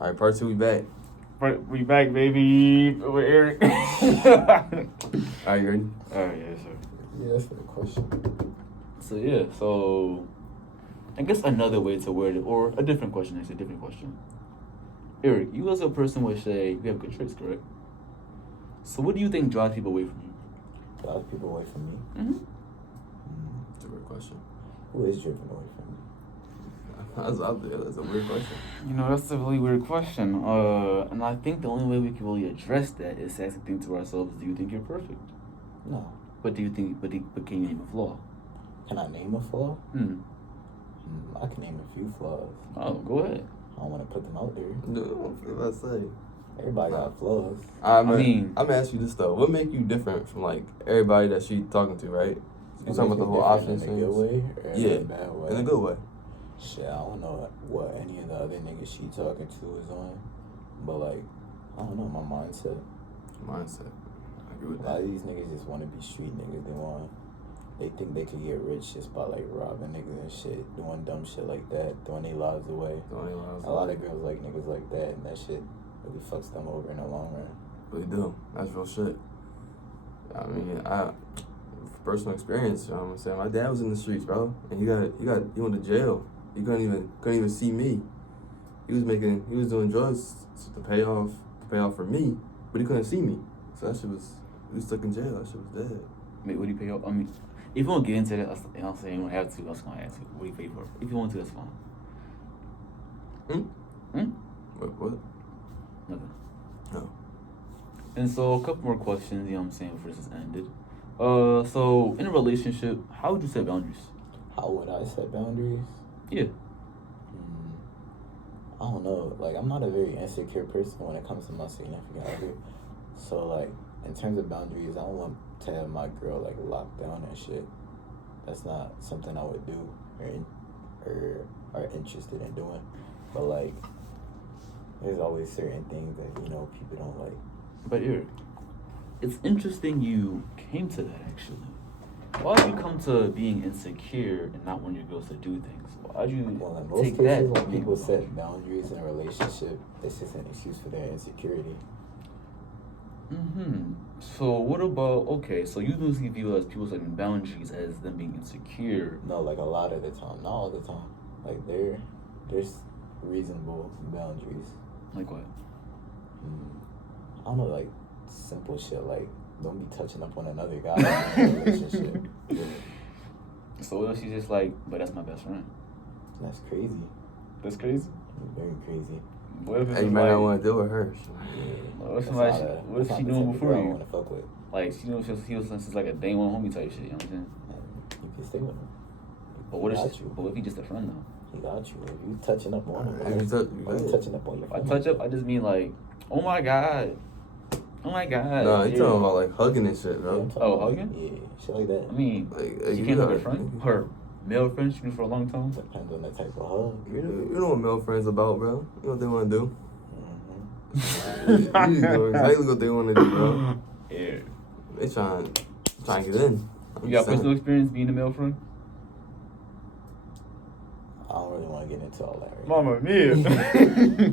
All right, part 2, we back. We back, baby, with Eric. All right, you ready? Alright, yeah, sure. Yeah, that's the question. So I guess another way to word it, or a different question, actually, a different question. Eric, you as a person would say you have good traits, correct? So what do you think drives people away from you? Drives people away from me. Mm-hmm. That's a weird question. Who is driven away from me? That's out there. That's a weird question. You know, that's a really weird question. And I think the only way we can really address that is to ask the thing to ourselves, do you think you're perfect? No. But do you think, but can you name a flaw? Can I name a flaw? I can name a few flaws. Oh, go ahead. I don't want to put them out there. No, what was I say? Everybody got flaws. I'm gonna ask you this though. What make you different from like everybody that she talking to, right? You talking about the whole options in a thing? good way or Yeah, in a bad way? in a good way. Shit, I don't know what any of the other niggas she talking to is on, but like, I don't know, my mindset. Mindset. I agree with A lot that. of these niggas just want to be street niggas. They think they could get rich just by like robbing niggas and shit, doing dumb shit like that, throwing their lives away. A lot of girls like niggas like that, and that shit really fucks them over in the long run. Really do. That's real shit. I mean, personal experience. You know what I'm saying, my dad was in the streets, bro, and he went to jail. He couldn't even see me. He was doing drugs to pay off for me, but he couldn't see me. So that shit was, he was stuck in jail. That shit was dead. Wait, what do you pay off? I mean, if you want to get into that, you know what I'm saying, you don't have to, I was going to ask you, what do you pay for? If you want to, that's fine. What? Nothing. No. And so, a couple more questions, you know what I'm saying, before this is ended. So, in a relationship, how would you set boundaries? How would I set boundaries? Yeah. I don't know. Like, I'm not a very insecure person when it comes to my significant other. So, like, in terms of boundaries, I don't want to have my girl, like, locked down and shit. That's not something I would do or are interested in doing. But, like, there's always certain things that, you know, people don't like. But Eric, it's interesting you came to that, actually. Why did you come to being insecure and not wanting your girls to do things? Why'd you Well, in most take cases, that? when people set boundaries in a relationship, it's just an excuse for their insecurity. So what about, okay, so you usually view as people setting boundaries as them being insecure. No, like a lot of the time, not all the time. Like there's reasonable boundaries. Like what? I don't know, like simple shit, like don't be touching up on another guy in a relationship. Yeah. So what if she's just like, but that's my best friend? That's crazy. That's crazy? Very crazy. What if it's Hey, you just might like, not want to deal with her. what if That's somebody, not a- what if that's she not the doing type of before girl I you? wanna fuck with. Like, she knows he was since like a day one homie type shit, you know what I'm saying? You can stay with him. But what He if got you. but what if he just a friend though? He got you. If you touching up on him, If you why you touching up on your If I friend? touch up, I just mean like, oh my god. Oh my god. No, you yeah. talking about like hugging and shit, Yeah, bro. I'm talking Oh, about- hugging? Yeah, shit like that. I mean, Like, she you can't hug got- her friend? Her male friend she knew for a long time? Depends on the type of hug. You know what male friends about, bro. You know what they want to do. Mm-hmm. You know exactly what they want to do, bro. Yeah. They trying to get in. I'm You got just saying. personal experience being a male friend? I don't really want to get into all that right Mama mia.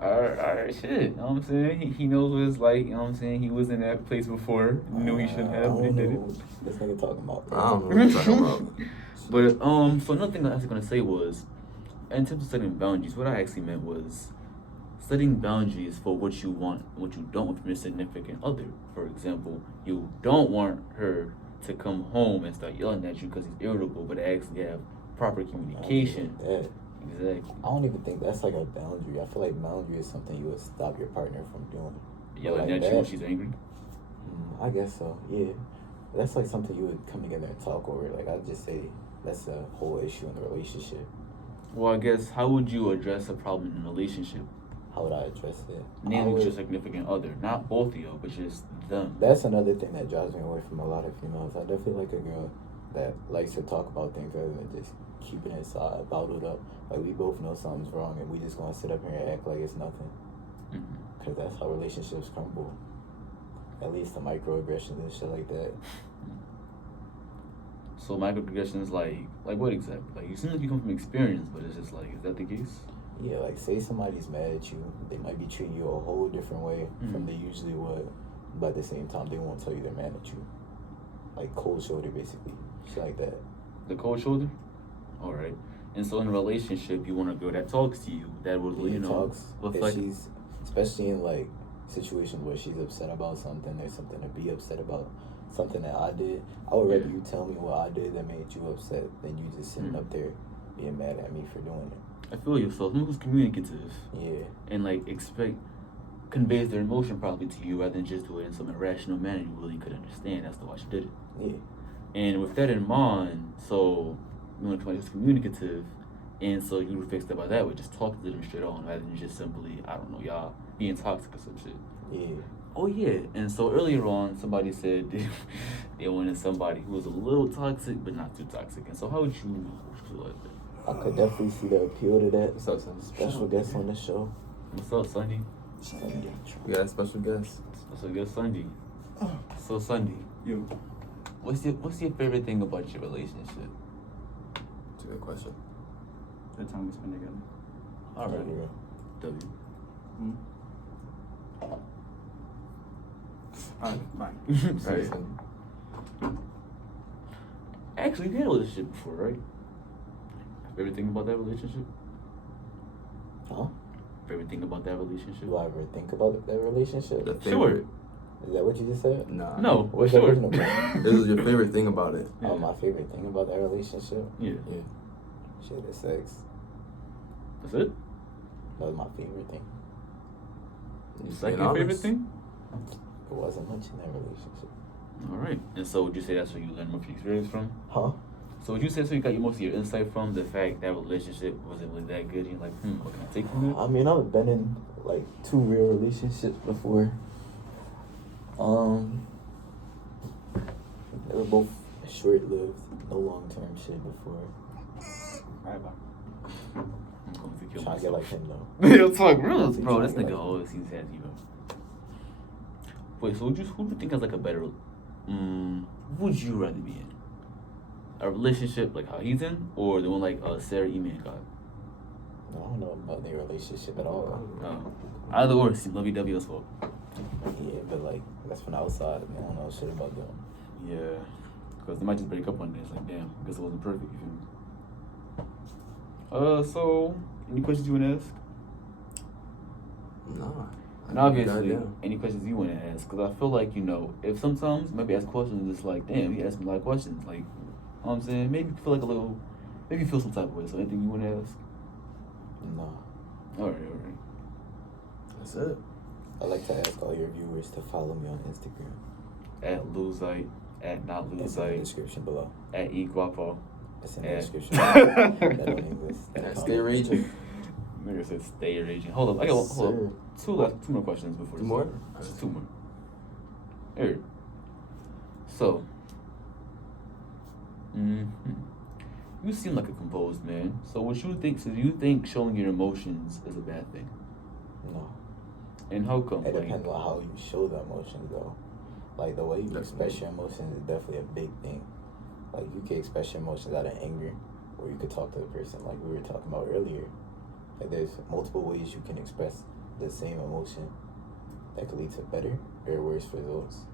Alright, shit. You know what I'm saying? He knows what it's like, you know what I'm saying? He was in that place before. He knew he shouldn't have, but he did it. This nigga talking about. I don't know what you're talking about. But so another thing I was gonna say was, in terms of setting boundaries, what I actually meant was setting boundaries for what you want, what you don't want from your significant other. For example, you don't want her to come home and start yelling at you because he's irritable, but actually have proper communication. Yeah. Exactly. I don't even think that's like a boundary. I feel like boundary is something you would stop your partner from doing. Yelling Like at you that? when she's angry. I guess so. Yeah. That's like something you would come together and talk over. Like I'd just say that's a whole issue in the relationship. Well, I guess how would you address a problem in a relationship? How would I address it? Namely, with your significant other, not both of you, but just them. That's another thing that drives me away from a lot of females. I definitely like a girl that likes to talk about things rather than just keeping it inside, bottled up. Like we both know something's wrong and we just gonna sit up here and act like it's nothing. Cause that's how relationships crumble. At least the microaggressions and shit like that. So microaggressions, like what exactly? Like you seem like you come from experience, but it's just like, is that the case? Yeah, like say somebody's mad at you, they might be treating you a whole different way from Mhm. they usually would, but at the same time they won't tell you they're mad at you. Like cold shoulder, basically, shit like that. The cold shoulder. All right. And so in a relationship, you want a girl that talks to you, that will, Yeah, you know, talks. If reflect. she's, especially in like situations where she's upset about something, there's something to be upset about, something that I did. I would rather Yeah. you tell me what I did that made you upset than you just sitting Mhm. up there being mad at me for doing it. I feel you. So someone who's communicative Yeah. and like conveys their emotion probably to you rather than just do it in some irrational manner you really could understand. That's why she did it. Yeah. And with that in mind, so you want somebody who's communicative, and so you would fix that by that way, just talk to them straight on rather than just simply, I don't know, y'all being toxic or some shit. Yeah. Oh yeah, and so earlier on, somebody said they wanted somebody who was a little toxic but not too toxic. And so how would you feel like that? I could definitely see the appeal to that. What's up, son? Special guest on the show. What's up, Sunday? We got a special guest. So good Sunday. So Sunday, what's your favorite thing about your relationship? That's a good question. The time we spend together. All right, Yeah. W. Alright, bye. Right, son. Actually, you had a relationship before, right? Favorite thing about that relationship? Huh? Favorite thing about that relationship? Do I ever think about that relationship? The Sure. favorite. Is that what you just said? Nah. No, What's sure. the original question? This is your favorite thing about it. Yeah. Oh, my favorite thing about that relationship? Yeah. Yeah. Shit, is sex. That's it? That was my favorite thing. You Second being favorite honest. thing? There wasn't much in that relationship. All right. And so would you say that's where you learned most of your experience from? Huh? So would you say so you got your most of your insight from the fact that relationship wasn't really that good? You're like, what can I take from it? I mean, I've been in like 2 real relationships before. They were both short-lived, no long-term shit before. Alright, bye. I'm going to kill Trying to get myself. like him though. Real talk, real, Trying bro. to This get nigga like- always seems happy, bro. Wait, so who do you think has like a better? Who would you rather be in? A relationship like how he's in, or the one like Sarah E-Man got? I don't know about their relationship at all. Either or, seem lovey-dovey as well. Yeah, but like that's from the outside. I don't know shit about them. Yeah, because they might just break up one day. It's like, damn, guess it wasn't perfect. You feel me? So any questions you want to ask? Nah. And obviously, Goddamn. any questions you want to ask, because I feel like, if sometimes maybe ask questions, it's like, damn, he asked me a lot of questions. Like, you know what I'm saying? Maybe you feel like maybe you feel some type of way. So anything you want to ask? No. All right. That's it. I'd like to ask all your viewers to follow me on Instagram. At Luzite, at not It's in the Luzite, description below. at Eguapo. It's in the Yeah. description. That don't exist. That's stay raging. Nigga said stay raging. Hold up, I got Sir. two more questions before. Two this more? over. Just 2 more. Here. So. You seem like a composed man. So what you think? So do you think showing your emotions is a bad thing? No. And how come? It Like, depends on how you show the emotions, though. Like, the way you Definitely. express your emotions is definitely a big thing. Like, you can express your emotions out of anger, or you could talk to the person, like we were talking about earlier. Like, there's multiple ways you can express the same emotion that could lead to better or worse results.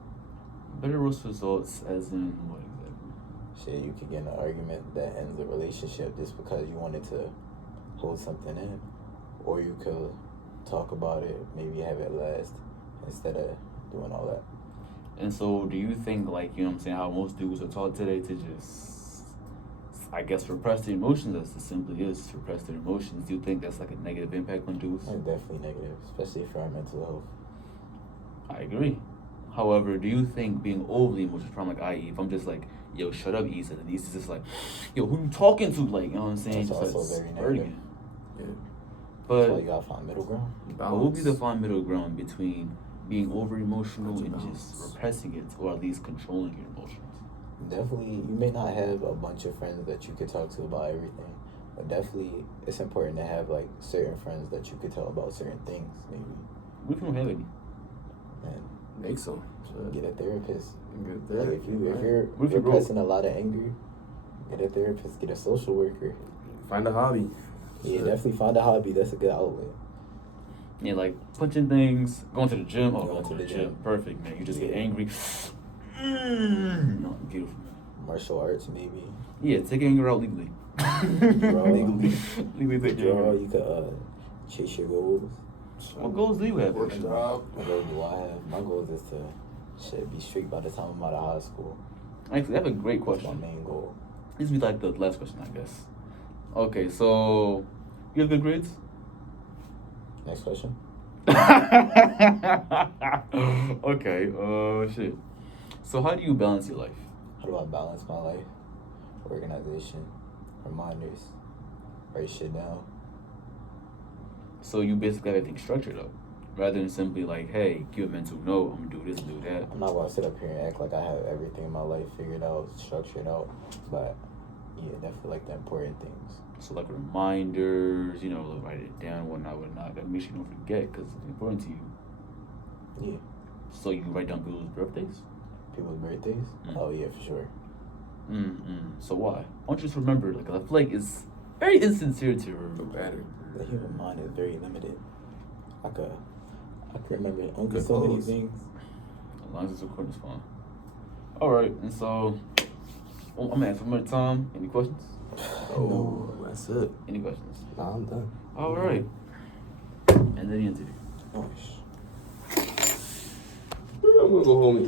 better results as in what exactly? Shit, you could get in an argument that ends the relationship just because you wanted to hold something in. Or you could talk about it, maybe have it last, instead of doing all that. And so do you think, like, you know what I'm saying, how most dudes are taught today to just, I guess, repress their emotions, as it simply is, repress their emotions. Do you think that's like a negative impact on dudes? It's definitely negative, especially for our mental health. I agree. However, do you think being overly emotional, from like, i.e., if I'm just like, yo, shut up, Issa, and Issa's just like, yo, who you talking to? Like, you know what I'm saying? That's Just also like very spurting negative. it. Yeah. But That's why you gotta find middle ground. what would be the fine middle ground between being over emotional That's a and balance. just repressing it, or at least controlling your emotions? Definitely, you may not have a bunch of friends that you could talk to about everything, but definitely it's important to have like certain friends that you could tell about certain things, maybe. We don't have any. And Make some. get a therapist. Good Like there. if you're What if you broke? repressing a lot of anger, get a therapist, get a social worker. Find a hobby. Yeah, Shit. definitely find a hobby. That's a good outlet. Yeah, like punching things, going to the gym. Oh, Going going to the gym. Perfect, man. You just get angry. No, beautiful. Martial arts, maybe. Yeah, take anger out legally. Draw. legally You take could draw. anger. You could chase your goals. What goals do you have? Work job. What goals do I have? My goal is to be straight by the time I'm out of high school. Actually, I have a great That's question. my main goal. This will be like the last question, I guess. Okay, so you have good grades? Next question. Okay, shit. So how do you balance your life? How do I balance my life? Organization, reminders, write shit down. So you basically have everything structured up, rather than simply like, hey, give a mental note, I'm gonna do this, do that. I'm not gonna sit up here and act like I have everything in my life figured out, structured out, but yeah, definitely like the important things. So like reminders, you know, like write it down, whatnot. Gotta make sure you don't forget because it's important to you. Yeah, So you write down people's birthdays. people's birthdays. Mm. Oh yeah, for sure. So why? Why don't you just remember? Like I feel like it's very insincere to Feel remember. better. The human mind is very limited. I could remember only Good so many pose. things. As long as it's recording, it's fine. All right, and so I'm gonna ask one more time. Any questions? Oh, that's it. Any questions? Nah, I'm done. All right. And then the interview. Oh, I'm gonna go home and